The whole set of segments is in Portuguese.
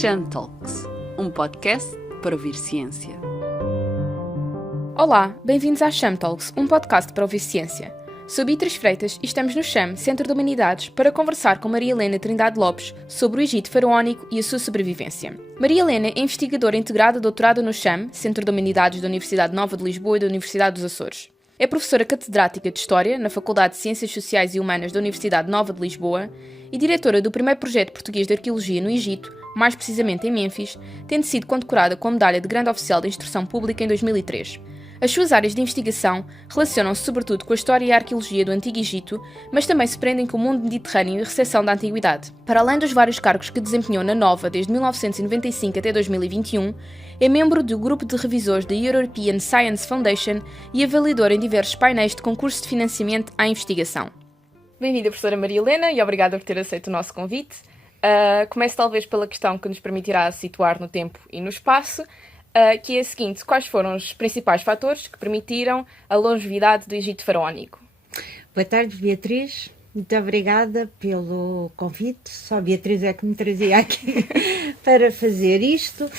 Cham Talks, um podcast para ouvir ciência. Olá, bem-vindos à Cham Talks, um podcast para ouvir ciência. Sou Beatriz Freitas e estamos no Cham, Centro de Humanidades, para conversar com Maria Helena Trindade Lopes sobre o Egito Faraónico e a sua sobrevivência. Maria Helena é investigadora integrada doutorada no Cham, Centro de Humanidades da Universidade Nova de Lisboa e da Universidade dos Açores. É professora catedrática de História na Faculdade de Ciências Sociais e Humanas da Universidade Nova de Lisboa e diretora do primeiro projeto português de arqueologia no Egito, mais precisamente em Mênfis, tendo sido condecorada com a Medalha de Grande Oficial da Instrução Pública em 2003. As suas áreas de investigação relacionam-se sobretudo com a história e a arqueologia do Antigo Egito, mas também se prendem com o mundo mediterrâneo e a recepção da Antiguidade. Para além dos vários cargos que desempenhou na Nova desde 1995 até 2021, é membro do grupo de revisores da European Science Foundation e avaliador em diversos painéis de concursos de financiamento à investigação. Bem-vinda, professora Maria Helena, e obrigada por ter aceito o nosso convite. Começo talvez pela questão que nos permitirá situar no tempo e no espaço, que é a seguinte: quais foram os principais fatores que permitiram a longevidade do Egito Faraónico? Boa tarde, Beatriz. Muito obrigada pelo convite. Só a Beatriz é que me trazia aqui para fazer isto.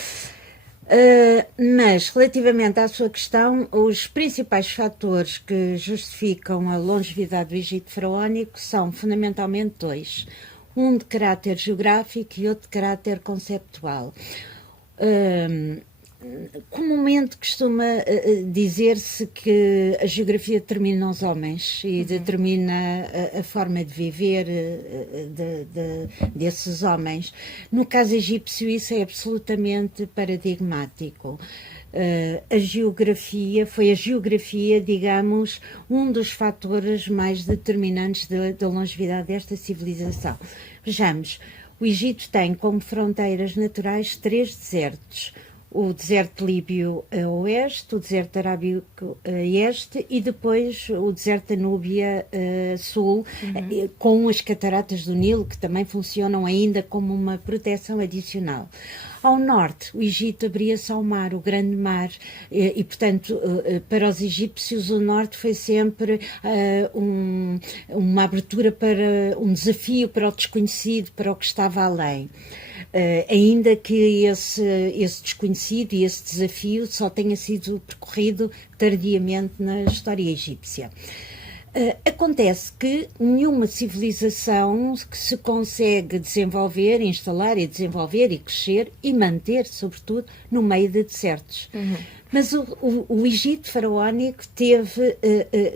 Mas, relativamente à sua questão, os principais fatores que justificam a longevidade do Egito Faraónico são fundamentalmente dois. Um de caráter geográfico e outro de caráter conceptual. Comumente costuma dizer-se que a geografia determina os homens e determina a forma de viver desses homens. No caso egípcio, isso é absolutamente paradigmático. Foi a geografia, digamos, um dos fatores mais determinantes da longevidade desta civilização. Vejamos, o Egito tem como fronteiras naturais 3 desertos. O deserto líbio a oeste, o deserto arábico a este e depois o deserto da Núbia a sul, com as cataratas do Nilo, que também funcionam ainda como uma proteção adicional. Ao norte, o Egito abria-se ao mar, o grande mar, e portanto, para os egípcios, o norte foi sempre uma abertura para um desafio para o desconhecido, para o que estava além. Ainda que esse desconhecido e esse desafio só tenha sido percorrido tardiamente na história egípcia. Acontece que nenhuma civilização que se consegue desenvolver, instalar e desenvolver e crescer e manter, sobretudo, no meio de desertos. Mas o Egito Faraónico teve,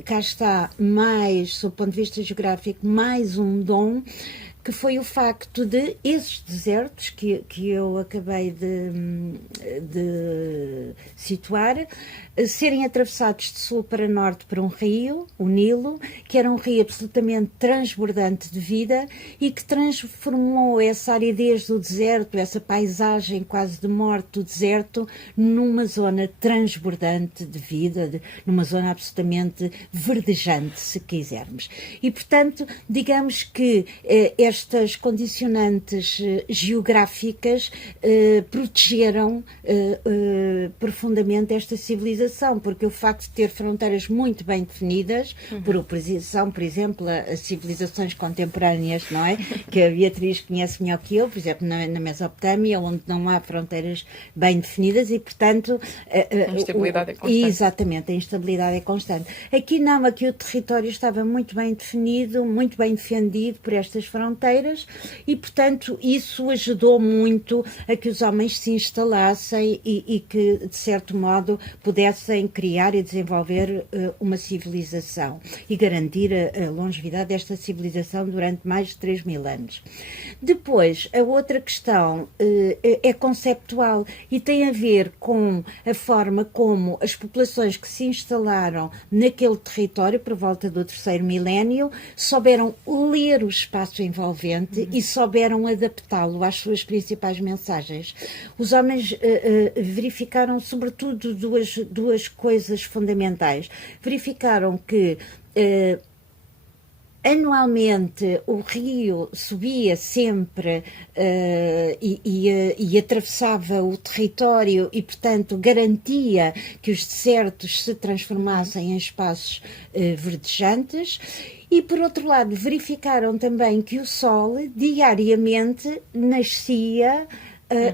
cá está, mais, sob o ponto de vista geográfico, mais um dom, que foi o facto de esses desertos que eu acabei de situar serem atravessados de sul para norte por um rio, o Nilo, que era um rio absolutamente transbordante de vida e que transformou essa aridez do deserto, essa paisagem quase de morte do deserto, numa zona transbordante de vida, numa zona absolutamente verdejante, se quisermos. E, portanto, digamos que estas condicionantes geográficas protegeram profundamente esta civilização, porque o facto de ter fronteiras muito bem definidas, por oposição, por exemplo, a civilizações contemporâneas, não é? Que a Beatriz conhece melhor que eu, por exemplo, na Mesopotâmia, onde não há fronteiras bem definidas e, portanto... a instabilidade é constante. Exatamente, a instabilidade é constante. Aqui não, aqui o território estava muito bem definido, muito bem defendido por estas fronteiras e, portanto, isso ajudou muito a que os homens se instalassem e que, de certo modo, pudessem criar e desenvolver uma civilização e garantir a longevidade desta civilização durante mais de 3.000 anos. Depois, a outra questão é conceptual e tem a ver com a forma como as populações que se instalaram naquele território por volta do 3º milénio souberam ler o espaço envolvente e souberam adaptá-lo às suas principais mensagens. Os homens verificaram sobretudo duas coisas fundamentais. Verificaram que anualmente o rio subia sempre e atravessava o território e, portanto, garantia que os desertos se transformassem em espaços verdejantes. E, por outro lado, verificaram também que o Sol diariamente nascia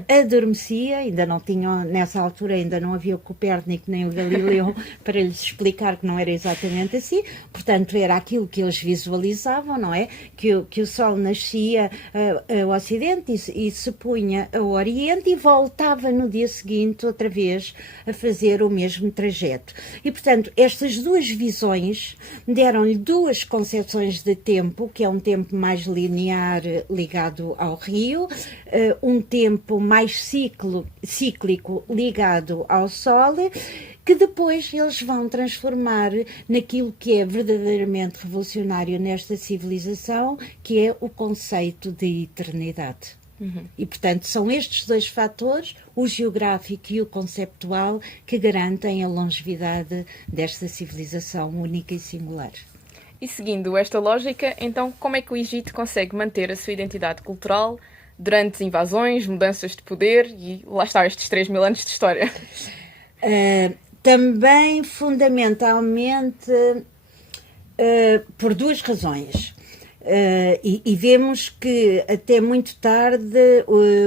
adormecia, ainda não tinham, nessa altura ainda não havia o Copérnico nem o Galileu para lhes explicar que não era exatamente assim, portanto era aquilo que eles visualizavam, não é? Que o Sol nascia ao Ocidente e se punha ao Oriente e voltava no dia seguinte outra vez a fazer o mesmo trajeto. E portanto estas duas visões deram-lhe duas concepções de tempo, que é um tempo mais linear ligado ao rio, um tempo mais cíclico ligado ao Sol, que depois eles vão transformar naquilo que é verdadeiramente revolucionário nesta civilização, que é o conceito de eternidade. E, portanto, são estes dois fatores, o geográfico e o conceptual, que garantem a longevidade desta civilização única e singular. E seguindo esta lógica, então como é que o Egito consegue manter a sua identidade cultural durante invasões, mudanças de poder e lá está estes 3.000 anos de história? Também, fundamentalmente, por duas razões. E vemos que até muito tarde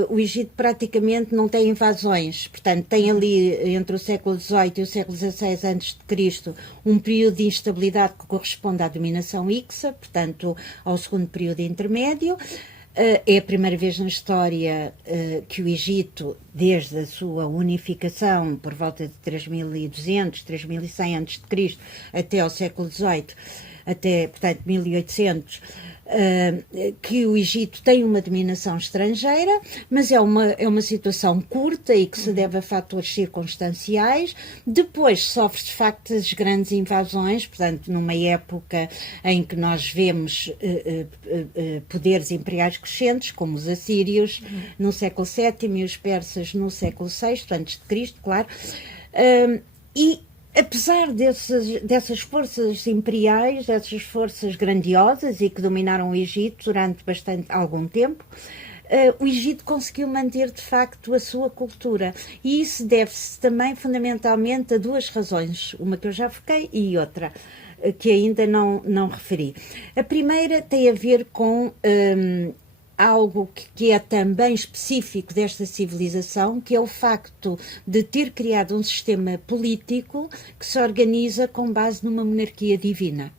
o Egito praticamente não tem invasões, portanto tem ali entre o século XVIII e o século XVI a.C. um período de instabilidade que corresponde à dominação Hicsa, portanto ao segundo período intermédio. É a primeira vez na história que o Egito, desde a sua unificação por volta de 3.200, 3.100 a.C. até ao século XVIII, até, portanto, 1800, que o Egito tem uma dominação estrangeira, mas é uma situação curta e que se deve a fatores circunstanciais. Depois sofre, de facto, as grandes invasões, portanto, numa época em que nós vemos poderes imperiais crescentes, como os assírios no século VII e os persas no século VI, antes de Cristo, claro. E apesar dessas forças imperiais, dessas forças grandiosas e que dominaram o Egito durante algum tempo, o Egito conseguiu manter de facto a sua cultura. E isso deve-se também fundamentalmente a duas razões, uma que eu já foquei e outra que ainda não referi. A primeira tem a ver com algo que é também específico desta civilização, que é o facto de ter criado um sistema político que se organiza com base numa monarquia divina.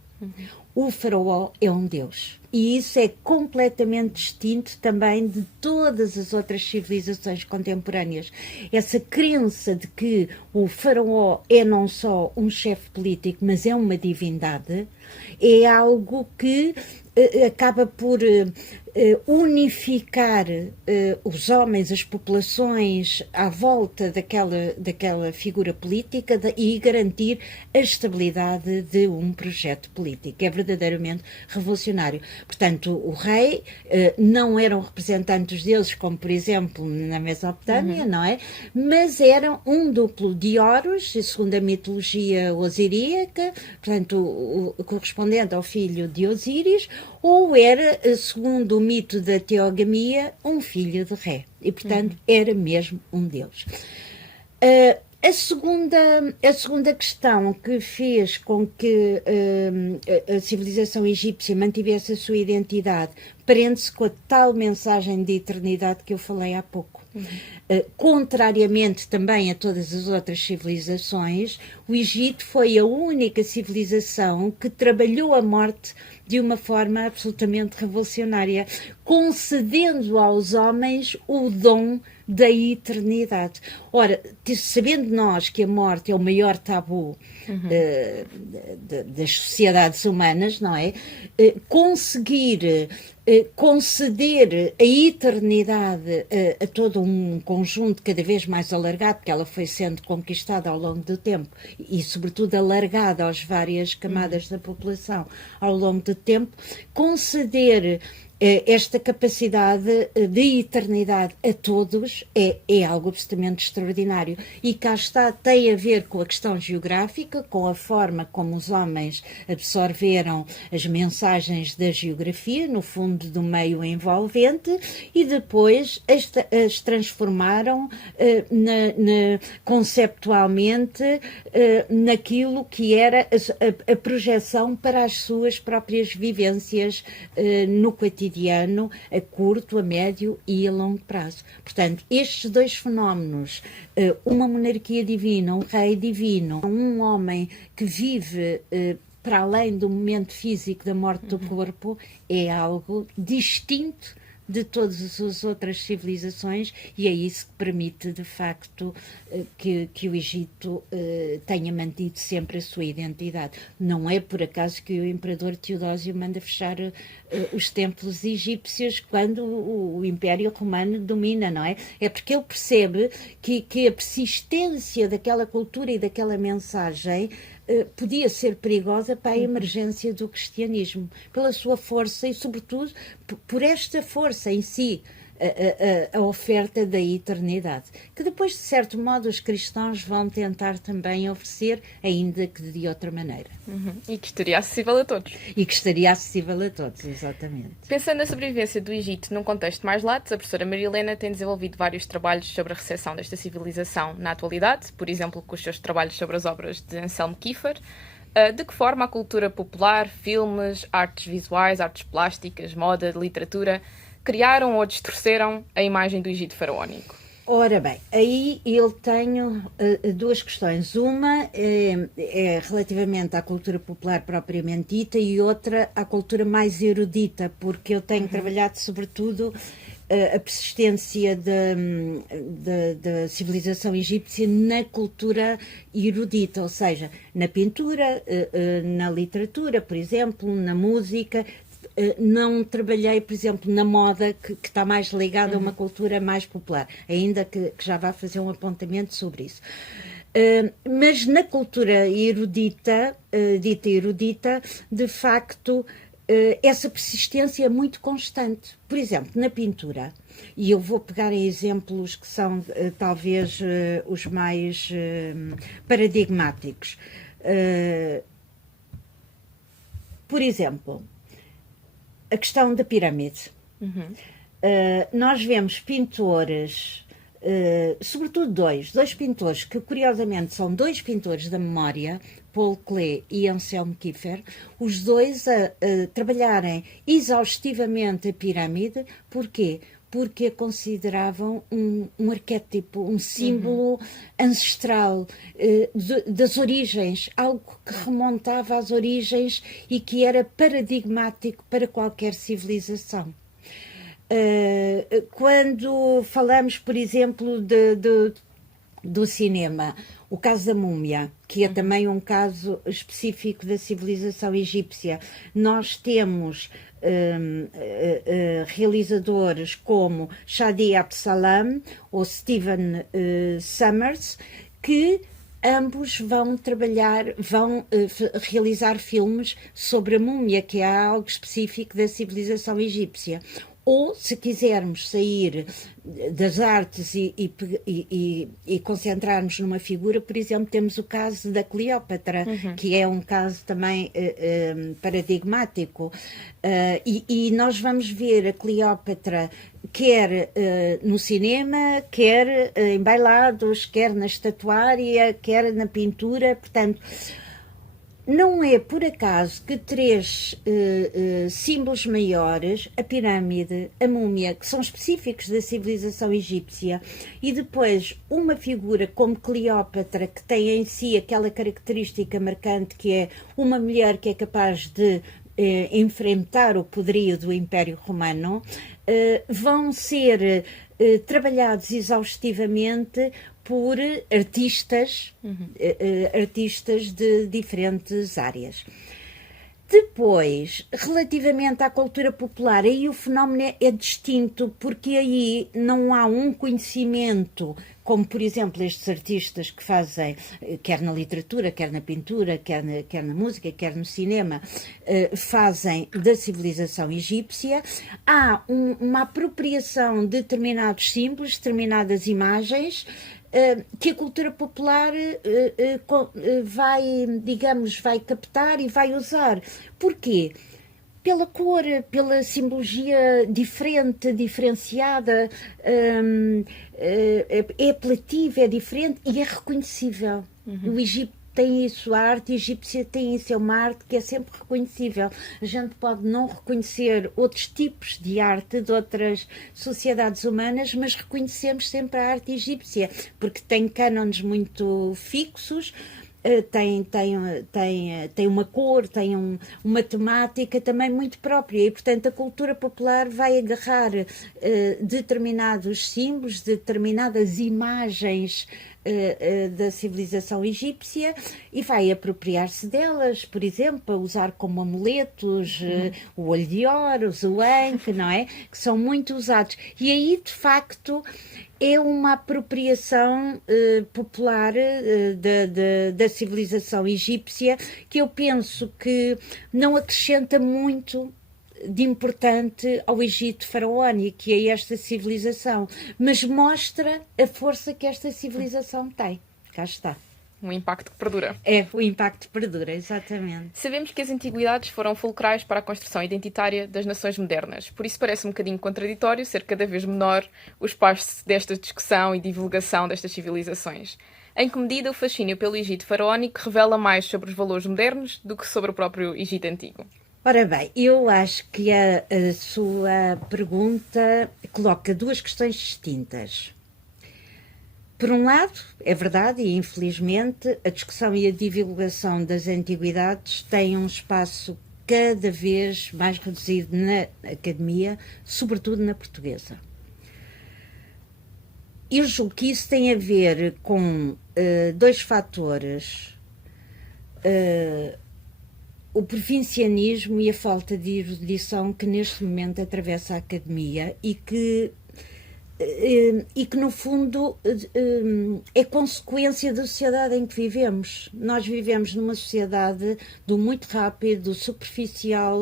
O faraó é um deus. E isso é completamente distinto também de todas as outras civilizações contemporâneas. Essa crença de que o faraó é não só um chefe político, mas é uma divindade, é algo que acaba por unificar os homens, as populações à volta daquela figura política e garantir a estabilidade de um projeto político. É verdadeiramente revolucionário. Portanto, o rei não era um representante dos deuses, como por exemplo na Mesopotâmia, não é? Mas era um duplo de Horus, segundo a mitologia osiríaca, portanto, o correspondente ao filho de Osíris, ou era, segundo o mito da teogamia, um filho de Ré. E, portanto, era mesmo um deus. A segunda questão que fez com que a civilização egípcia mantivesse a sua identidade prende-se com a tal mensagem de eternidade que eu falei há pouco. Contrariamente também a todas as outras civilizações, o Egito foi a única civilização que trabalhou a morte de uma forma absolutamente revolucionária, concedendo aos homens o dom da eternidade. Ora, sabendo nós que a morte é o maior tabu das sociedades humanas, não é? Conseguir conceder a eternidade a todo um conjunto cada vez mais alargado, porque ela foi sendo conquistada ao longo do tempo e, sobretudo, alargada às várias camadas da população ao longo do tempo, conceder esta capacidade de eternidade a todos é algo absolutamente extraordinário. E cá está, tem a ver com a questão geográfica, com a forma como os homens absorveram as mensagens da geografia, no fundo do meio envolvente, e depois as transformaram conceptualmente naquilo que era a projeção para as suas próprias vivências no cotidiano. cotidiano a curto, a médio e a longo prazo. Portanto, estes dois fenómenos, uma monarquia divina, um rei divino, um homem que vive para além do momento físico da morte do corpo, é algo distinto de todas as outras civilizações, e é isso que permite, de facto, que o Egito tenha mantido sempre a sua identidade. Não é por acaso que o imperador Teodósio manda fechar os templos egípcios quando o Império Romano domina, não é? É porque ele percebe que a persistência daquela cultura e daquela mensagem podia ser perigosa para a emergência do cristianismo, pela sua força e, sobretudo, por esta força em si, a oferta da eternidade, que depois, de certo modo, os cristãos vão tentar também oferecer, ainda que de outra maneira. E que estaria acessível a todos. E que estaria acessível a todos, exatamente. Pensando na sobrevivência do Egito num contexto mais lato, a professora Maria Helena tem desenvolvido vários trabalhos sobre a recepção desta civilização na atualidade, por exemplo, com os seus trabalhos sobre as obras de Anselmo Kiefer. De que forma a cultura popular, filmes, artes visuais, artes plásticas, moda, literatura, criaram ou distorceram a imagem do Egito faraónico? Ora bem, aí eu tenho duas questões. Uma é relativamente à cultura popular propriamente dita e outra à cultura mais erudita, porque eu tenho trabalhado sobretudo a persistência da civilização egípcia na cultura erudita, ou seja, na pintura, na literatura, por exemplo, na música. Não trabalhei, por exemplo, na moda, que está mais ligada a uma cultura mais popular, ainda que já vá fazer um apontamento sobre isso. Mas na cultura erudita, dita erudita, de facto, essa persistência é muito constante. Por exemplo, na pintura, e eu vou pegar em exemplos que são talvez os mais paradigmáticos. Por exemplo, a questão da pirâmide. Nós vemos pintores, sobretudo dois pintores, que curiosamente são dois pintores da memória, Paul Klee e Anselmo Kiefer, os dois a trabalharem exaustivamente a pirâmide. Porquê? Porque a consideravam um arquétipo, um símbolo ancestral das origens, algo que remontava às origens e que era paradigmático para qualquer civilização. Quando falamos, por exemplo, do cinema, o caso da múmia, que é também um caso específico da civilização egípcia, nós temos realizadores como Shadi Absalam ou Stephen Sommers, que ambos vão realizar filmes sobre a múmia, que é algo específico da civilização egípcia. Ou, se quisermos sair das artes e concentrarmos numa figura, por exemplo, temos o caso da Cleópatra, que é um caso também paradigmático. E nós vamos ver a Cleópatra quer no cinema, quer em bailados, quer na estatuária, quer na pintura. Portanto, não é por acaso que três símbolos maiores, a pirâmide, a múmia, que são específicos da civilização egípcia, e depois uma figura como Cleópatra, que tem em si aquela característica marcante que é uma mulher que é capaz de enfrentar o poderio do Império Romano, vão ser trabalhados exaustivamente por artistas, artistas de diferentes áreas. Depois, relativamente à cultura popular, aí o fenómeno é distinto, porque aí não há um conhecimento, como por exemplo estes artistas que fazem, quer na literatura, quer na pintura, quer na música, quer no cinema, fazem da civilização egípcia. Há uma apropriação de determinados símbolos, determinadas imagens, que a cultura popular vai captar e vai usar. Porquê? Pela cor, pela simbologia diferenciada, é apelativa, é diferente e é reconhecível. O Egito tem isso, a arte egípcia tem isso, é uma arte que é sempre reconhecível. A gente pode não reconhecer outros tipos de arte de outras sociedades humanas, mas reconhecemos sempre a arte egípcia, porque tem cânones muito fixos, tem uma cor, tem uma temática também muito própria e, portanto, a cultura popular vai agarrar determinados símbolos, determinadas imagens da civilização egípcia e vai apropriar-se delas, por exemplo, para usar como amuletos, o olho de Horus, o Ankh, não é? Que são muito usados. E aí, de facto, é uma apropriação popular da civilização egípcia que eu penso que não acrescenta muito de importante ao Egito faraónico, que é esta civilização, mas mostra a força que esta civilização tem. Cá está. Um impacto que perdura. É, o impacto perdura, exatamente. Sabemos que as antiguidades foram fulcrais para a construção identitária das nações modernas, por isso parece um bocadinho contraditório ser cada vez menor o espaço desta discussão e divulgação destas civilizações. Em que medida o fascínio pelo Egito faraónico revela mais sobre os valores modernos do que sobre o próprio Egito antigo? Ora bem, eu acho que a sua pergunta coloca duas questões distintas. Por um lado, é verdade e infelizmente a discussão e a divulgação das antiguidades têm um espaço cada vez mais reduzido na academia, sobretudo na portuguesa. Eu julgo que isso tem a ver com dois fatores. O provincianismo e a falta de erudição que neste momento atravessa a academia e que no fundo é consequência da sociedade em que vivemos. Nós vivemos numa sociedade do muito rápido, do superficial,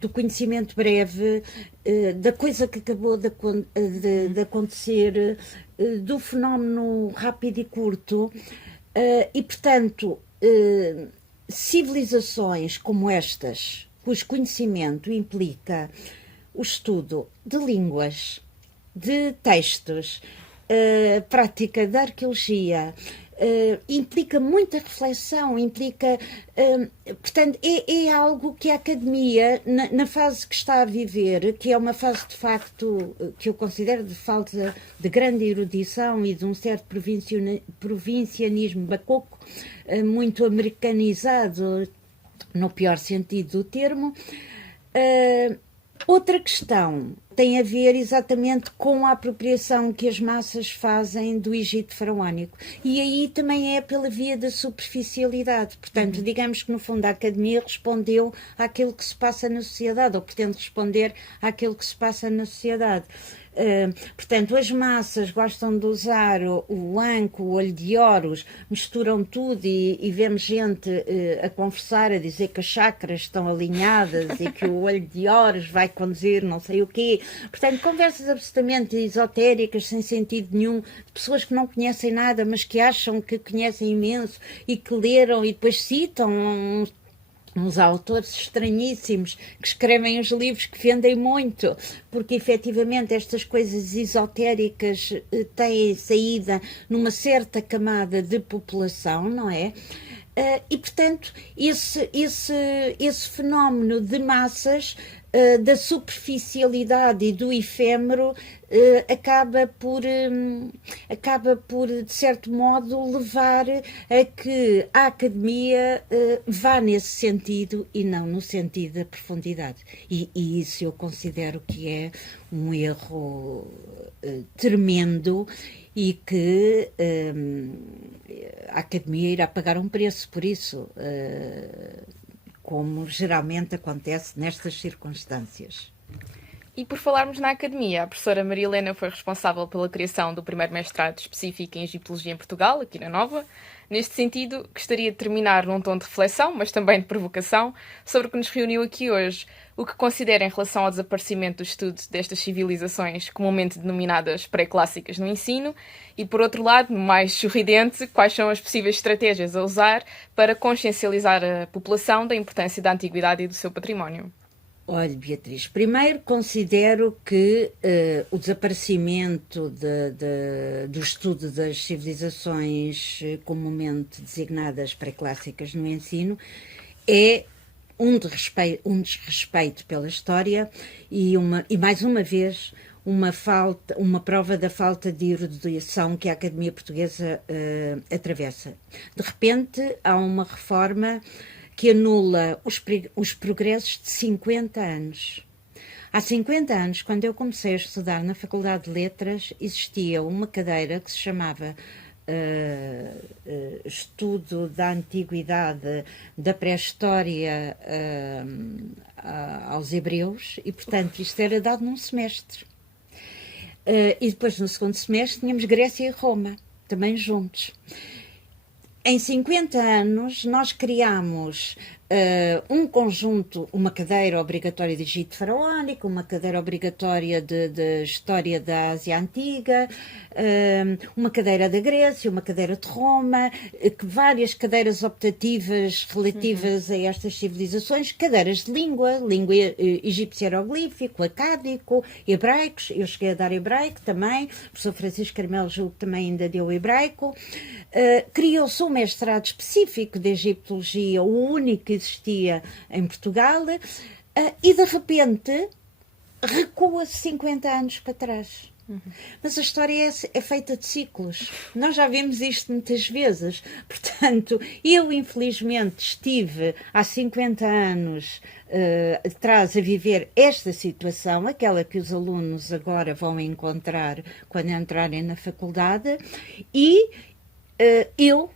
do conhecimento breve, da coisa que acabou de acontecer, do fenómeno rápido e curto, e portanto civilizações como estas, cujo conhecimento implica o estudo de línguas, de textos, prática da arqueologia, implica muita reflexão, implica, portanto, é algo que a academia, na fase que está a viver, que é uma fase de facto que eu considero de falta de grande erudição e de um certo provincianismo bacoco, muito americanizado, no pior sentido do termo. Outra questão tem a ver exatamente com a apropriação que as massas fazem do Egito faraónico. E aí também é pela via da superficialidade. Portanto, digamos que no fundo a academia respondeu àquilo que se passa na sociedade, ou pretende responder àquilo que se passa na sociedade. Portanto, as massas gostam de usar o Ankh, o olho de Horus, misturam tudo e vemos gente a conversar, a dizer que as chakras estão alinhadas e que o olho de Horus vai conduzir não sei o quê. Portanto, conversas absolutamente esotéricas, sem sentido nenhum, de pessoas que não conhecem nada, mas que acham que conhecem imenso e que leram e depois citam uns autores estranhíssimos que escrevem os livros que vendem muito, porque efetivamente estas coisas esotéricas têm saída numa certa camada de população, não é? E portanto esse fenómeno de massas, da superficialidade e do efêmero, acaba por, de certo modo, levar a que a academia vá nesse sentido e não no sentido da profundidade. E isso eu considero que é um erro tremendo e que a academia irá pagar um preço por isso, como geralmente acontece nestas circunstâncias. E por falarmos na academia, a professora Maria Helena foi responsável pela criação do primeiro mestrado específico em Egiptologia em Portugal, aqui na Nova. Neste sentido, gostaria de terminar num tom de reflexão, mas também de provocação, sobre o que nos reuniu aqui hoje, o que considera em relação ao desaparecimento do estudo destas civilizações comumente denominadas pré-clássicas no ensino e, por outro lado, mais sorridente, quais são as possíveis estratégias a usar para consciencializar a população da importância da antiguidade e do seu património. Olha, Beatriz, primeiro considero que o desaparecimento do estudo das civilizações comumente designadas pré-clássicas no ensino é um desrespeito pela história e mais uma vez uma prova da falta de erudição que a Academia Portuguesa atravessa. De repente, há uma reforma que anula os progressos de 50 anos. Há 50 anos, quando eu comecei a estudar na Faculdade de Letras, existia uma cadeira que se chamava Estudo da Antiguidade, da Pré-História aos Hebreus, e, portanto, isto era dado num semestre. E depois, no segundo semestre, tínhamos Grécia e Roma, também juntos. Em 50 anos, nós criámos um conjunto, uma cadeira obrigatória de Egito Faraónico, uma cadeira obrigatória de História da Ásia Antiga, uma cadeira da Grécia, uma cadeira de Roma, várias cadeiras optativas relativas a estas civilizações, cadeiras de língua egípcio hieroglífico, acádico, hebraicos, eu cheguei a dar hebraico também, o professor Francisco Carmelo julgo que também ainda deu hebraico. Criou-se um mestrado específico de egiptologia, o único que existia em Portugal, e de repente recua-se 50 anos para trás. Mas a história é feita de ciclos. Nós já vimos isto muitas vezes. Portanto, eu infelizmente estive há 50 anos atrás a viver esta situação, aquela que os alunos agora vão encontrar quando entrarem na faculdade, e eu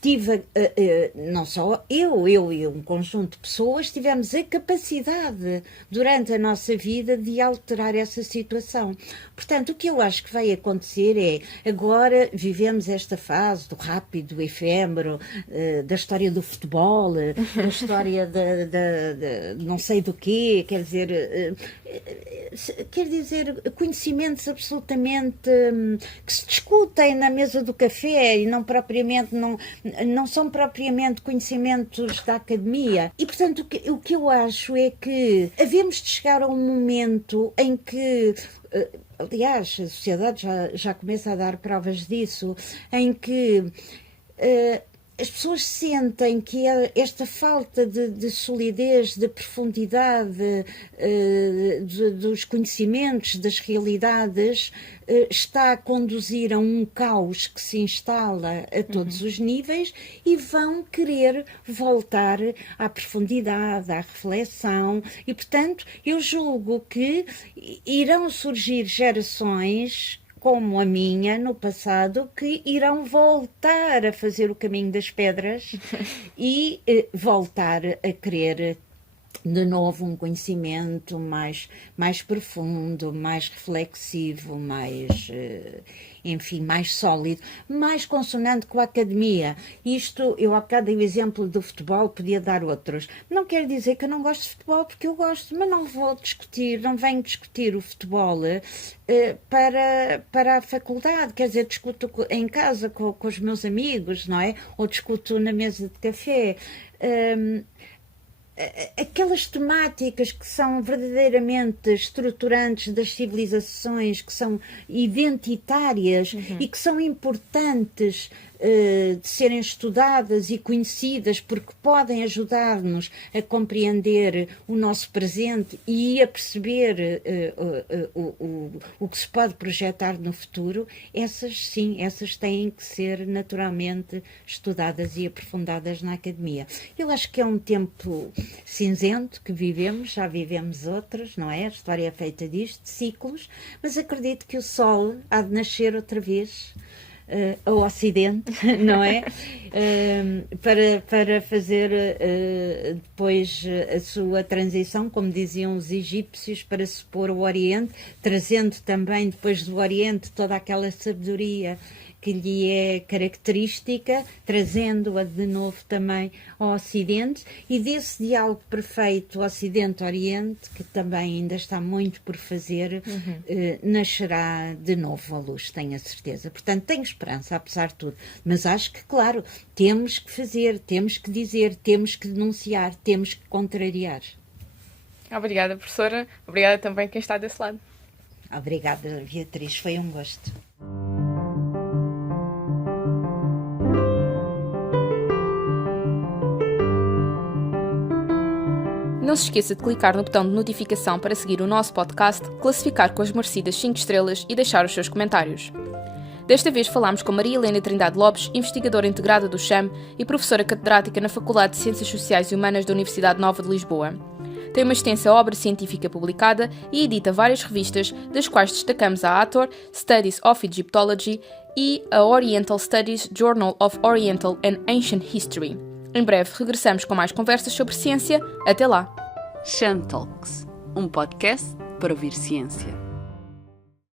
tive, não só eu e um conjunto de pessoas, tivemos a capacidade durante a nossa vida de alterar essa situação. Portanto, o que eu acho que vai acontecer é, agora vivemos esta fase do rápido, efêmero, da história do futebol, da história de não sei do quê, quer dizer, conhecimentos absolutamente que se discutem na mesa do café e não são propriamente conhecimentos da academia. E, portanto, o que eu acho é que havemos de chegar a um momento em que, aliás, a sociedade já começa a dar provas disso, em que as pessoas sentem que esta falta de solidez, de profundidade dos conhecimentos, das realidades, está a conduzir a um caos que se instala a todos os níveis, e vão querer voltar à profundidade, à reflexão, e, portanto, eu julgo que irão surgir gerações como a minha no passado, que irão voltar a fazer o caminho das pedras e voltar a querer de novo um conhecimento mais profundo, mais reflexivo, enfim, mais sólido, mais consonante com a academia. Isto, eu há bocado dei o exemplo do futebol, podia dar outros. Não quer dizer que eu não gosto de futebol, porque eu gosto, mas não venho discutir o futebol para a faculdade, quer dizer, discuto em casa com os meus amigos, não é? Ou discuto na mesa de café. Aquelas temáticas que são verdadeiramente estruturantes das civilizações, que são identitárias e que são importantes de serem estudadas e conhecidas, porque podem ajudar-nos a compreender o nosso presente e a perceber o que se pode projetar no futuro. Essas sim, essas têm que ser naturalmente estudadas e aprofundadas na academia. Eu acho que é um tempo cinzento que vivemos, já vivemos outros, não é? A história é feita disto, de ciclos, mas acredito que o sol há de nascer outra vez ao Ocidente, não é? Para fazer depois a sua transição, como diziam os egípcios, para se pôr ao Oriente, trazendo também depois do Oriente toda aquela sabedoria que lhe é característica, trazendo-a de novo também ao Ocidente, e desse diálogo perfeito Ocidente-Oriente, que também ainda está muito por fazer, nascerá de novo a luz, tenho a certeza. Portanto, tenho esperança, apesar de tudo. Mas acho que, claro, temos que fazer, temos que dizer, temos que denunciar, temos que contrariar. Obrigada, professora. Obrigada também quem está desse lado. Obrigada, Beatriz, foi um gosto. Não se esqueça de clicar no botão de notificação para seguir o nosso podcast, classificar com as merecidas 5 estrelas e deixar os seus comentários. Desta vez falámos com Maria Helena Trindade Lopes, investigadora integrada do CHAM e professora catedrática na Faculdade de Ciências Sociais e Humanas da Universidade Nova de Lisboa. Tem uma extensa obra científica publicada e edita várias revistas, das quais destacamos a Hathor, Studies of Egyptology e a Oriental Studies Journal of Oriental and Ancient History. Em breve regressamos com mais conversas sobre ciência. Até lá! Cham Talks, um podcast para ouvir ciência.